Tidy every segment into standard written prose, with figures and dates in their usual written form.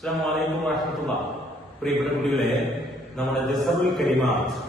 അസ്സലാമു അലൈക്കും വറഹ്മത്തുള്ളാഹി. പ്രിയപ്പെട്ട കുട്ടികളെ, നമ്മുടെ ജസബുൽ കലിമാത്ത്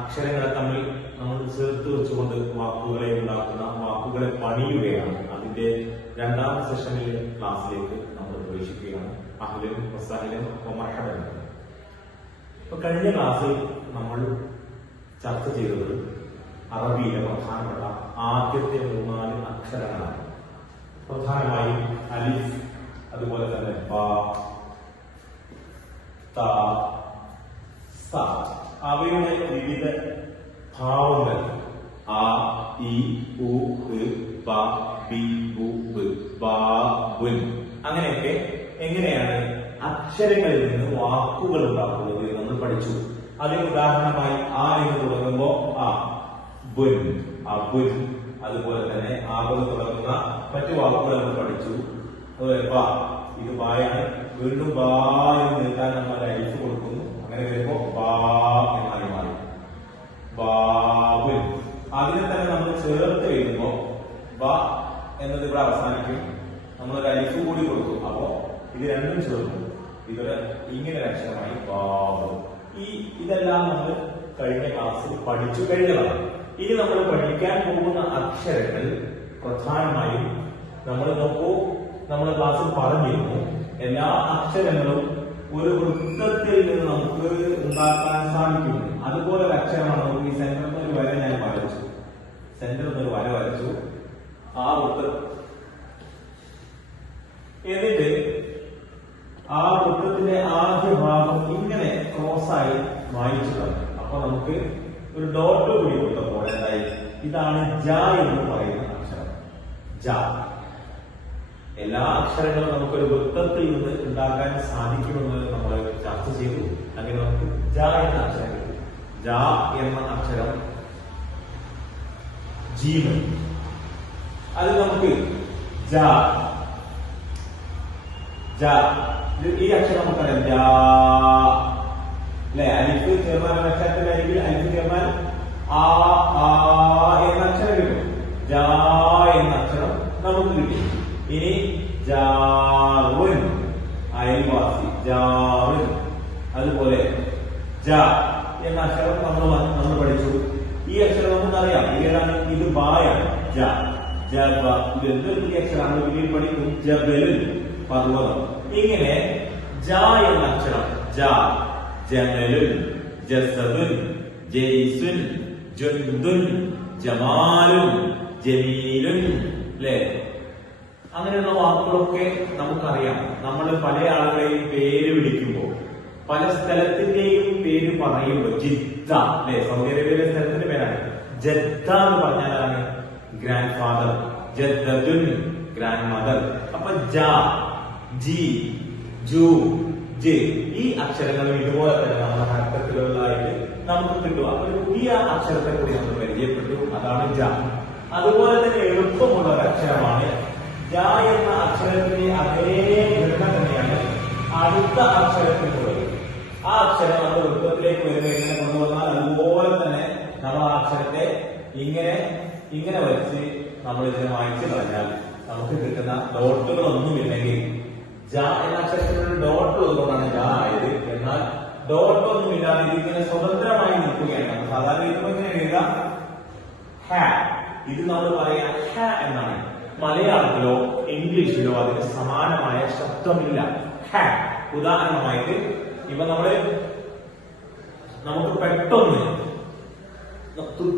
അക്ഷരങ്ങളെ തമ്മിൽ നമ്മൾ ചേർത്ത് വെച്ചുകൊണ്ട് വാക്കുകളെ ഉണ്ടാക്കുന്ന വാക്കുകളെ പണിയുകയാണ്. അതിന്റെ രണ്ടാം സെഷനിലെ ക്ലാസ്സിലേക്ക് നമ്മൾ പ്രവേശിക്കുകയാണ്. അഹ്ലൻ വസഹ്ലൻ വമർഹബൻ. ഇപ്പൊ കഴിഞ്ഞ ക്ലാസ്സിൽ നമ്മൾ ചർച്ച ചെയ്തത് അറബിയിലെ പ്രധാനപ്പെട്ട ആദ്യത്തെ 3-4 അക്ഷരങ്ങളാണ്. പ്രധാനമായും അലിഫ്, അതുപോലെ തന്നെ ബ, ത, സ. അവയുടെ വിവിധ ഭാവങ്ങൾ ആ, ഇ, ഉ, ബ, ബി, ബു, ബ, ബുൻ. അങ്ങനെയൊക്കെ എങ്ങനെയാണ് അക്ഷരങ്ങളിൽ നിന്ന് വാക്കുകൾ ഉണ്ടാക്കുന്നത് നമ്മൾ പഠിച്ചു. അതിന് ഉദാഹരണമായി ആ എന്ന് തുടങ്ങുമ്പോ ആ, ബുൻ, അബുൻ. അതുപോലെ തന്നെ ആകുന്ന് തുടങ്ങുന്ന മറ്റു വാക്കുകൾ നമ്മൾ പഠിച്ചു. അതുപോലെ ബ, ഇത് ബായാണ്. വീണ്ടും ബാ എന്ന് നീട്ടാൻ നമ്മൾ അരിഫ് കൊടുക്കുന്നു. അങ്ങനെ വരുമ്പോ ബാ എന്നായി മാറി, ബാബുൻ. അതിനെ തന്നെ നമ്മൾ ചേർത്ത് വരുമ്പോ ബ എന്നത് ഇവിടെ അവസാനിക്കും. നമ്മളൊരു അരിഫ് കൂടി കൊടുക്കും. അപ്പോ ഇത് രണ്ടും ചേർക്കും. ഇതൊരു ഇങ്ങനെ ഒരു അക്ഷരമായി ബാബു. ഇതെല്ലാം നമ്മൾ കഴിഞ്ഞ ക്ലാസ്സിൽ പഠിച്ചു കഴിഞ്ഞതാണ്. ഇനി നമ്മൾ പഠിക്കാൻ പോകുന്ന അക്ഷരങ്ങൾ പ്രധാനമായും നമ്മൾ നോക്കൂ, നമ്മൾ ക്ലാസ്സിൽ പറഞ്ഞിരുന്നു എല്ലാ അക്ഷരങ്ങളും ഒരു വൃത്തത്തിൽ നിന്ന് നമുക്ക് ഉണ്ടാക്കാൻ സാധിക്കും. അതുപോലെ ഒരു അക്ഷരമാണ് നമുക്ക് ഈ സെന്ററിൽ ഒരു വര ഞാൻ വരച്ചു. സെന്ററിൽ ഒരു വര വരച്ചു. ആ വൃത്തം എന്നിട്ട് ആ വൃത്തത്തിന്റെ ആദ്യ ഭാഗം ഇങ്ങനെ ക്രോസായി വായിച്ചു തന്നു. അപ്പൊ നമുക്ക് ഒരു ഡോട്ട് കൂടി കൊടുത്തപ്പോൾ എന്തായി? ഇതാണ് ജ എന്ന് പറയുന്ന അക്ഷരം. ജ. എല്ലാ അക്ഷരങ്ങളും നമുക്കൊരു വൃത്തത്തിൽ നിന്ന് ഉണ്ടാക്കാൻ സാധിക്കുമെന്ന് നമ്മൾ ചർച്ച ചെയ്തു. അങ്ങനെ നമുക്ക് ജ എന്ന അക്ഷരം കിട്ടും. ജ എന്ന അക്ഷരം ജീവൻ. അത് നമുക്ക് ജ ജ ഈ അക്ഷരം നമുക്കറിയാം. ജ അല്ലെ? അലിഫ് ചേർന്നാൽ അക്ഷരത്തിന്റെ അരികിൽ അലിഫ് ചേർന്നാൽ ആ എന്ന അക്ഷരം കിട്ടും. ജ എന്ന അക്ഷരം നമുക്ക് കിട്ടി. ഇനി ജാറുൻ, അയൽവാസി, ജാറുൻ. അതുപോലെ ജ എന്ന അക്ഷരം നമ്മൾ പഠിച്ചു. ഈ അക്ഷരം നമുക്കറിയാം ഏതാണ്? ഇത് ബായാണ്. ജ, ജബ. ഇത് എന്തൊരു പുതിയ അക്ഷരമാണ്? പിന്നീട് പഠിക്കും. ജബലുൻ, പർവ്വതം. ഇങ്ങനെ ജ എന്ന അക്ഷരം ജ, ജമലുൻ, ജസദുൻ, ജയ്സുൻ, ജുന്ദുൻ, ജമാലുൻ, ജമീലുൻ. അല്ലേ? അങ്ങനെയുള്ള വാക്കുകളൊക്കെ നമുക്കറിയാം. നമ്മൾ പല ആളുകളെയും പേര് വിളിക്കുമ്പോൾ പല സ്ഥലത്തിന്റെയും പേര് പറയുമ്പോൾ ജിദ്ദ, അല്ലെ? സൗദി അറേബ്യയിലെ സ്ഥലത്തിന്റെ പേരാണ് ജദ്ദ എന്ന് പറഞ്ഞാലാണ് ഗ്രാൻഡ് ഫാദർ, ജദ്ദുൻ ഗ്രാൻഡ് മദർ. അപ്പൊ ജ, ജി, ജു, ജെ ഈ അക്ഷരങ്ങളും ഇതുപോലെ തന്നെ നമ്മുടെ ഹർക്കത്തുകളിലായിട്ട് നമുക്ക് കിട്ടുക. ഒരു പുതിയ അക്ഷരത്തെ കൂടി നമ്മൾ പരിചയപ്പെട്ടു. അതാണ് ജ. അതുപോലെ തന്നെ എളുപ്പമുള്ള ഒരു അക്ഷരമാണ് ജ എന്ന അക്ഷരത്തിന്റെ അതേ ഘടന തന്നെയാണ് അടുത്ത അക്ഷരത്തിനുള്ളത്. ആ അക്ഷരം നമ്മൾ വൃത്തത്തിലേക്ക് വരുന്ന ഇങ്ങനെ കൊണ്ടുവന്നാൽ അതുപോലെ തന്നെ നമ്മൾ ആ അക്ഷരത്തെ ഇങ്ങനെ വരച്ച് നമ്മൾ ഇതിനെ വായിച്ചു കളഞ്ഞാൽ നമുക്ക് കിട്ടുന്ന ഡോട്ടുകളൊന്നുമില്ലെങ്കിൽ ജ എന്ന അക്ഷരത്തിനൊരു ഡോട്ട് ഉള്ളതുകൊണ്ടാണ് ജ ആയത്. എന്നാൽ ഡോട്ട് ഒന്നുമില്ലാതെ ഇതിങ്ങനെ സ്വതന്ത്രമായി നിൽക്കുകയാണ്. നമ്മൾ സാധാരണ ഇങ്ങനെ എഴുതാം ഹ. ഇത് നമ്മൾ പറയാം ഹ എന്നാണ്. മലയാളത്തിലോ ഇംഗ്ലീഷിലോ അതിന് സമാനമായ ശബ്ദമില്ല ഹ. ഉദാഹരണമായിട്ട് ഇപ്പൊ നമുക്ക് പെട്ടെന്ന്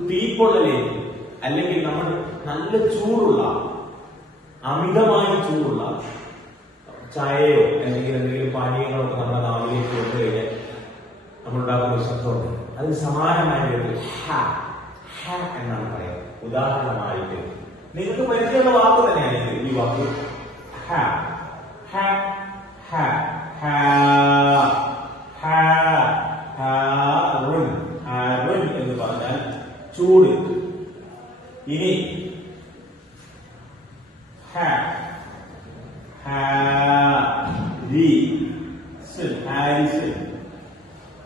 തീപ്പൊള്ളലേക്ക് അല്ലെങ്കിൽ നമ്മൾ നല്ല ചൂടുള്ള അമിതമായ ചൂടുള്ള ചായയോ അല്ലെങ്കിൽ എന്തെങ്കിലും പാനീയങ്ങളോ ഒക്കെ നമ്മുടെ നാവിലേക്ക് കൊണ്ടുകഴിഞ്ഞാൽ നമ്മളുണ്ടാക്കുന്ന ശബ്ദമുണ്ട്. അതിന് സമാനമായ ഹ ഹ എന്നാണ് പറയാം. ഉദാഹരണമായിട്ട് നിങ്ങൾക്ക് പരിചയമുള്ള വാക്ക് തന്നെയാണ് ഈ വാക്ക് ഹ. ഹ ഹ ഹ ഹ ഹാറുൻ. ഹാറുൻ എന്ന് പറഞ്ഞാൽ ചൂട്. ഇനി ഹ ഹാരിസുൻ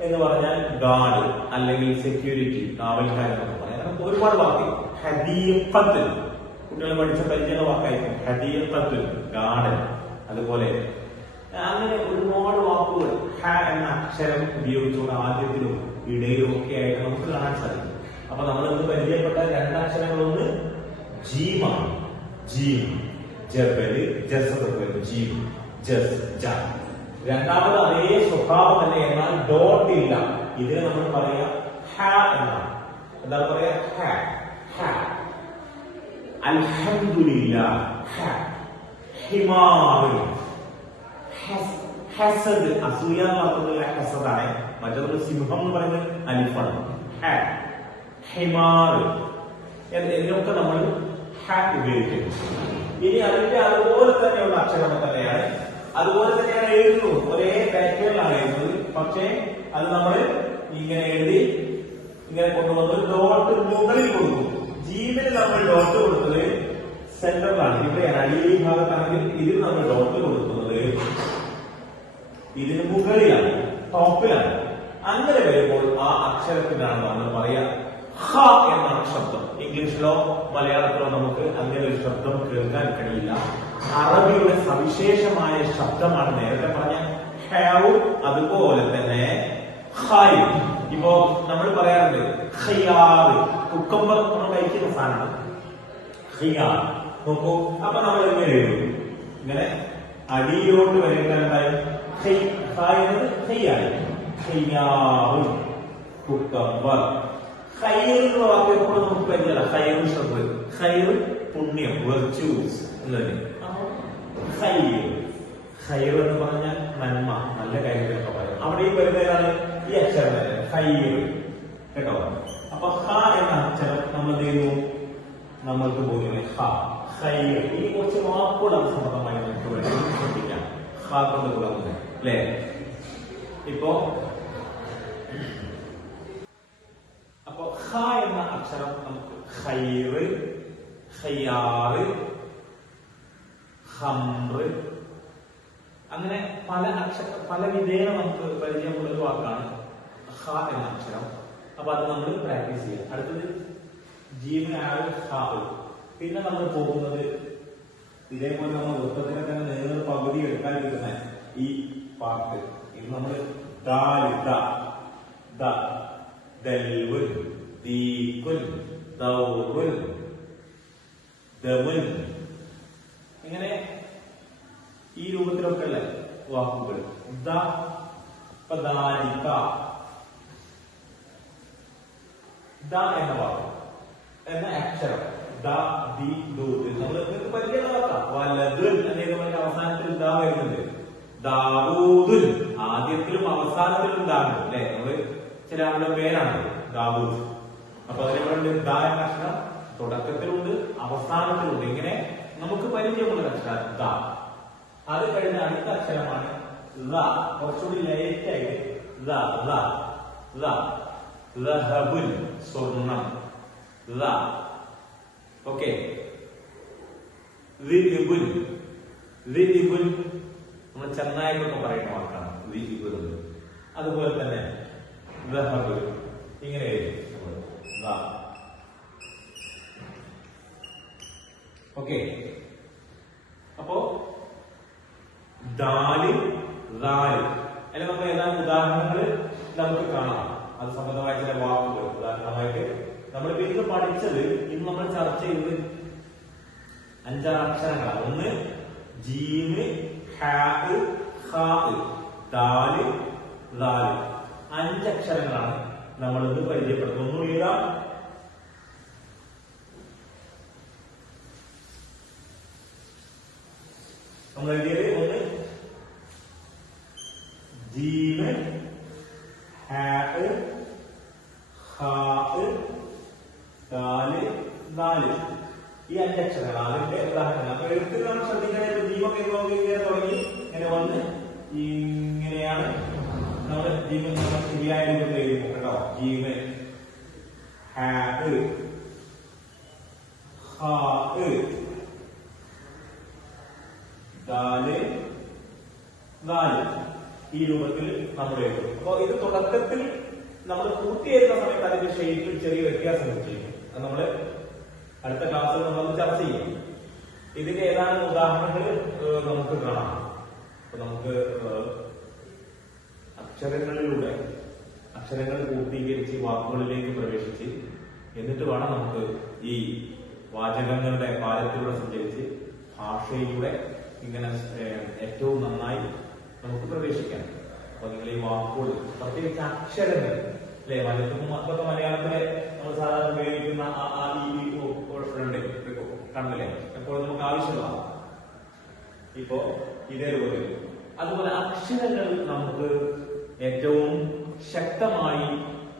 എന്ന് പറഞ്ഞാൽ ഗാർഡ് അല്ലെങ്കിൽ സെക്യൂരിറ്റി, കാവൽക്കാരൻ എന്നൊക്കെ പറയാം. ഒരുപാട് വാക്ക്. ഹദീഖത്തുൻ കുട്ടികൾ പഠിച്ച പരിചയ വാക്കായിരിക്കും. ഹദീഖത്തുൻ ഗാർഡൻ. അതുപോലെ അങ്ങനെ ഒരുപാട് വാക്കുകൾ ഹ എന്ന അക്ഷരം ഉപയോഗിച്ചുകൊണ്ട് ആദ്യത്തിലും ഇടയിലും ഒക്കെ ആയിട്ട് നമുക്ക് കാണാൻ സാധിക്കും. അപ്പൊ നമ്മൾ ഇന്ന് പരിചയപ്പെട്ട രണ്ടക്ഷരങ്ങളൊന്ന് ജീമാണ്. ജീം, ജബല്, ജസദ്, ജീം, ജസ്, ജ. രണ്ടാമത് അതേ സ്വഭാവം തന്നെ, എന്നാൽ ഡോട്ട് ഇല്ല. ഇതിനെ നമ്മൾ പറയാ ഹ എന്നാണ്. എന്താ പറയാ? ഹ. ഹ. അൽഹംദുലില്ലാഹ്, ഹ. ഹിമാർ, ഹസദ്, അസൂയ എന്ന് പറഞ്ഞിട്ടുള്ള ഹസദാണ്. മറ്റൊന്ന് സിംഹം എന്ന് പറയുന്നത് അലിഫാണ്. ഹ. ഹിമാർ എന്നൊക്കെ നമ്മൾ ഹ ഉപയോഗിക്കുന്നു. ഇനി അതിന്റെ അതുപോലെ തന്നെയുള്ള അക്ഷരം തന്നെയാണ്, അതുപോലെ തന്നെയാണ് എഴുതുന്നത്. ഒരേ പാറ്റേണിലാണ് എഴുതുന്നത്. പക്ഷേ അത് നമ്മൾ ഇങ്ങനെ എഴുതി ഇങ്ങനെ കൊണ്ടുവന്ന് ഡോട്ട് മുകളിൽ കൊടുക്കും. ജീവനിൽ നമ്മൾ ഡോട്ട് കൊടുത്തത് സെന്ററിലാണ്, ഇവിടെയാണ്. അടിയിൽ ഭാഗത്താണെങ്കിൽ ഇതിൽ നമ്മൾ ഡോട്ട് കൊടുക്കുന്നത് ഇതിന് മുകളിലാണ്, ടോപ്പിലാണ്. അങ്ങനെ വരുമ്പോൾ ആ അക്ഷരത്തിനാണ് നമ്മൾ പറയാ ഹ എന്ന ശബ്ദം. ഇംഗ്ലീഷിലോ മലയാളത്തിലോ നമുക്ക് അങ്ങനെ ഒരു ശബ്ദം കേൾക്കാൻ കഴിയില്ല. അറബിയുടെ സവിശേഷമായ ശബ്ദമാണ് നേരത്തെ പറഞ്ഞ ഹവും അതുപോലെ തന്നെ ഹായും. ഇപ്പോ നമ്മൾ പറയാറുണ്ട് ഖിയാർ, കുക്കമ്പർ നമ്മൾ കഴിക്കുന്ന സാധനമാണ് ഖിയാർ. നോക്കൂ, അപ്പൊ നമ്മൾ എങ്ങനെ എഴുതും? ഇങ്ങനെ അടിയിലോട്ട് വരേണ്ടതായി കുക്കമ്പർ. ഖൈർ എന്നുള്ള വാക്ക് എപ്പോഴും നമുക്ക് പരിചയമില്ല. ഖൈർ ശബ്ദം, ഖൈർ പുണ്യം, വെർച്യൂസ് എന്നല്ലേ. ഖൈർ എന്ന് പറഞ്ഞാൽ നന്മ, നല്ല കാര്യങ്ങളൊക്കെ പറയും. അവിടെയും വരുന്നതാണ് ഈ അക്ഷരം തന്നെ, ഖൈർ. കേട്ടോ? അപ്പൊ ഹ എന്ന അക്ഷരം നമ്മൾ എന്ത് ചെയ്യുന്നു? നമ്മൾക്ക് പോകുന്നത് ഹ, ഖൈർ. ഈ കുറച്ച് വാക്കുകൾ സംബന്ധമായി നമുക്ക് ശ്രദ്ധിക്കാം. ഹ കൊണ്ട് തുടങ്ങുന്നത് അല്ലേ? ഇപ്പോ ഹ എന്ന അക്ഷരം നമുക്ക് ഖൈർ, ഖിയാർ, ഹംറ്, അങ്ങനെ പല വിധേന നമുക്ക് പരിചയമുള്ള ഒരു വാക്കാണ് ഹ എന്ന അക്ഷരം. അപ്പൊ അത് നമ്മൾ പ്രാക്ടീസ് ചെയ്യാം. അടുത്തത് ജീവനായ ഹ. പിന്നെ നമ്മൾ പോകുന്നത് ഇതേപോലെ നമ്മൾ വൃത്തത്തിനെ തന്നെ നേർ പകുതി എടുക്കാൻ കിട്ടുന്ന ഈ പാർട്ട്. ഇത് നമ്മൾ ദൽവുൽ, ദീകുൽ, ദൗറുൽ, ദമുൽ, ഇങ്ങനെ ഈ രൂപത്തിലൊക്കെ ഉള്ള വാക്കുകൾ. എന്ന വാക്ക് എന്ന അക്ഷരം നമ്മൾ പരിചയമുള്ള വാക്കാം. വലതുൽ എന്നതിന്റെ അവസാനത്തിൽ ദാ വരുന്നുണ്ട്. ദാവൂദുൽ ആദ്യത്തിലും അവസാനത്തിലും ഉണ്ടാകുന്നു അല്ലെ? നമ്മള് ചില ആളുടെ പേരാണ് ദാവൂദ്. അപ്പൊ അതിനെ ദാ എന്ന അക്ഷരം തുടക്കത്തിലുണ്ട്, അവസാനത്തിലുണ്ട്. ഇങ്ങനെ നമുക്ക് പരിചയമുള്ള അക്ഷരം ദാ. അത് കഴിഞ്ഞ അടുത്ത അക്ഷരമാണ് കുറച്ചുകൂടി ലൈറ്റ് ആയിട്ട് സ്വർണം. ഓക്കെ. നമ്മൾ ചെന്നായിക്കൊക്കെ പറയുന്ന വാക്കാണ് അതുപോലെ തന്നെ ഇങ്ങനെ ഓക്കെ. അപ്പോ ദാല്, ദാല് അല്ലെ. നമ്മൾ ഏതാനും ഉദാഹരണങ്ങൾ നമുക്ക് കാണാം. അത് സംബന്ധമായ ചില വാക്കുകൾ. ഉദാഹരണമായിട്ട് നമ്മൾ ഇന്ന് പഠിച്ചത്, ഇന്ന് നമ്മൾ ചർച്ച ചെയ്തത് 5 അക്ഷരങ്ങളാണ്. ഒന്ന് ജീന്, ഹാ, ഖാ, ദാല്, ദാല്. 5 അക്ഷരങ്ങളാണ് നമ്മൾ ഇന്ന് പരിചയപ്പെടുന്നത്. ഒന്നും എഴുതാം. നമ്മൾ എഴുതിയത് ഒന്ന് ജീന്, ഹാ, ഖാ, ദാല്, ദാല്. ഈ 5 അക്ഷരങ്ങൾ അതിന്റെ ഉദാഹരണങ്ങൾ. അപ്പൊ എഴുത്തിൽ നാം ശ്രദ്ധിക്കാനായിട്ട് ജീവൊക്കെ ഇങ്ങനെ തുടങ്ങി ഇങ്ങനെ വന്ന് ഇങ്ങനെയാണ് നമ്മൾ ജീവൻ ശരിയായ രൂപത്തിൽ എഴുതുമ്പോൾ കേട്ടോ. ജീവൻ, ഹാ, ഖാ, ദാല്, ദാല്. ഈ രൂപത്തിൽ നമ്മൾ എഴുതും. അപ്പൊ ഇത് തുടക്കത്തിൽ നമ്മൾ പൂർത്തിയായിരുന്ന സമയത്ത് അതിന്റെ ഷേപ്പിൽ ചെറിയ വ്യത്യാസം ചെയ്യും. അത് നമ്മള് അടുത്ത ക്ലാസ്സിൽ നമ്മൾ ചർച്ച ചെയ്യും. ഇതിന്റെ ഏതാനും ഉദാഹരണങ്ങൾ നമുക്ക് കാണാം. അപ്പൊ നമുക്ക് അക്ഷരങ്ങളിലൂടെ അക്ഷരങ്ങൾ പൂർത്തീകരിച്ച് വാക്കുകളിലേക്ക് പ്രവേശിച്ച് എന്നിട്ട് വേണം നമുക്ക് ഈ വാചകങ്ങളുടെ പാലത്തിലൂടെ സഞ്ചരിച്ച് ഭാഷയിലൂടെ ഇങ്ങനെ ഏറ്റവും നന്നായി നമുക്ക് പ്രവേശിക്കാം. അപ്പൊ നിങ്ങൾ ഈ വാക്കുകൾ പ്രത്യേകിച്ച് അക്ഷരങ്ങൾ അല്ലെ മലയാളത്തിലെ നമ്മൾ സാധാരണ ഉപയോഗിക്കുന്ന കണ്ണിലെ എപ്പോഴും നമുക്ക് ആവശ്യമാണ്. ഇപ്പോ ഇതേപോലെ അതുപോലെ അക്ഷരങ്ങൾ നമുക്ക് ഏറ്റവും ശക്തമായി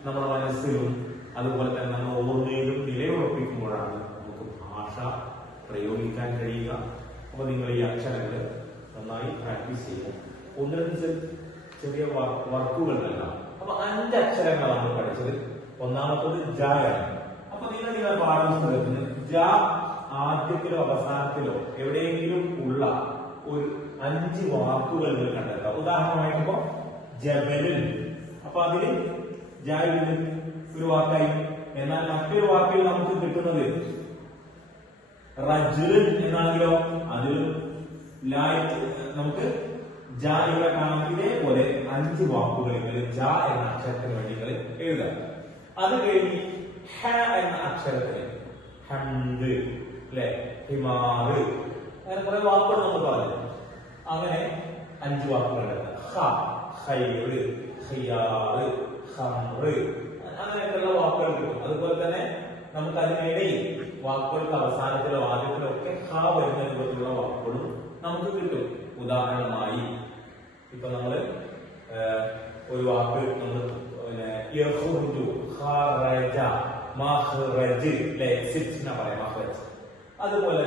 നമ്മുടെ മനസ്സിലും അതുപോലെ തന്നെ നമ്മുടെ ഓർമ്മയിലും നിലയുറപ്പിക്കുമ്പോഴാണ് നമുക്ക് ഭാഷ പ്രയോഗിക്കാൻ കഴിയുക. അപ്പൊ നിങ്ങൾ ഈ അക്ഷരങ്ങൾ നന്നായി പ്രാക്ടീസ് ചെയ്യുക. ഒന്ന് രണ്ട് ചെറിയ വർക്കുകൾ നൽകാം. അപ്പൊ 5 അക്ഷരങ്ങളാണ് പഠിച്ചത്. ഒന്നാമത്തത് ജായാണ്. അപ്പൊ നിങ്ങൾ പാഠപുസ്തകത്തിന് ജ ആദ്യത്തിലോ അവസാനത്തിലോ എവിടെയെങ്കിലും ഉള്ള ഒരു 5 വാക്കുകൾ നിങ്ങൾ കണ്ടെത്താം. ഉദാഹരണമായിട്ടിപ്പോ ജബലുൻ, അപ്പൊ അതില് ജായുടെ ഒരു വാക്കായി. എന്നാൽ മറ്റൊരു വാക്കിൽ നമുക്ക് കിട്ടുന്നത് റജുലുൻ എന്നാണെങ്കിലോ അതിൽ നമുക്ക് ജ ഇവിടെ കാണാം. ഇതേപോലെ 5 വാക്കുകൾ ജ എന്ന അക്ഷരത്തിന് വേണ്ടി എഴുതാം. അത് കഴിഞ്ഞ് ഹ എന്ന അക്ഷരത്തിന് ഹംദ് അല്ലെ ഹിമാറ് അങ്ങനെ കുറെ വാക്കുകൾ നമ്മൾ പറഞ്ഞു. അങ്ങനെ 5 വാക്കുകൾ ഹ ഖൈറ് ഖിയാറ് ഖംറ് അങ്ങനെയൊക്കെയുള്ള വാക്കുകൾ കിട്ടും. അതുപോലെ തന്നെ നമുക്ക് അതിനിടയിൽ വാക്കുകൾക്ക് അവസാനത്തിലോ ആദ്യത്തിലോ ഒക്കെ ഹ വരുന്ന രൂപത്തിലുള്ള വാക്കുകളും നമുക്ക് കിട്ടും. ഉദാഹരണമായി ഇപ്പൊ നമ്മള് ഒരു വാക്ക് നമ്മൾ അതുപോലെ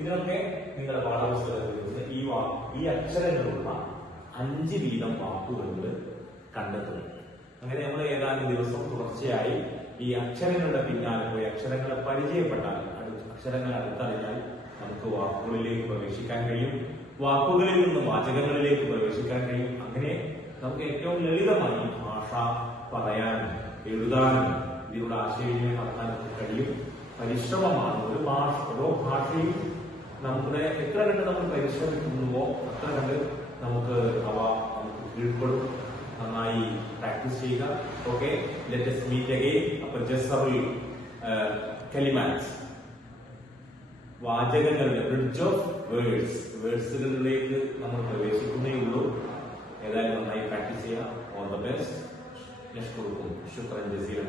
ഇതിനൊക്കെ നിങ്ങളുടെ പാഠപുസ്തകത്തിൽ ഈ അക്ഷരങ്ങളുള്ള 5 വീതം വാക്കുകൾ കണ്ടെത്തുന്നു. അങ്ങനെ നമ്മൾ ഏതാനും ദിവസം തുടർച്ചയായി ഈ അക്ഷരങ്ങളുടെ പിന്നാലെ പോയി അക്ഷരങ്ങളെ പരിചയപ്പെട്ടാൽ അക്ഷരങ്ങളെ അടുത്തറിഞ്ഞാൽ നമുക്ക് വാക്കുകളിലേക്ക് പ്രവേശിക്കാൻ കഴിയും. വാക്കുകളിൽ നിന്ന് വാചകങ്ങളിലേക്ക് പ്രവേശിക്കാൻ കഴിയും. അങ്ങനെ നമുക്ക് ഏറ്റവും ലളിതമായി ഭാഷ പറയാനും എഴുതാനും ഇതിലൂടെ ആശയവിനിമയം നടത്താനൊക്കെ കഴിയും. പരിശ്രമമാണ് ഓരോ ഭാഷയും നമ്മുടെ എത്ര കണ്ട് നമ്മൾ പരിശ്രമിക്കുന്നുവോ അത്ര കണ്ട് നമുക്ക് കീഴ്പ്പെടും. നന്നായി പ്രാക്ടീസ് ചെയ്യുക. Okay, let us meet again. അപ്പൊ ജസറുൽ കലിമാറ്റ് വാചകങ്ങളുടെ ബ്രിഡ്ജ് ഓഫ് വേർഡ്സുകളിലേക്ക് നമ്മൾ പ്രവേശിക്കുന്നേ ഉള്ളൂ. ഏതായാലും നന്നായി പ്രാക്ടീസ് ചെയ്യാം. All the best. നഷ്കുറുക്കും ശുക്രൻ ജസീലൻ.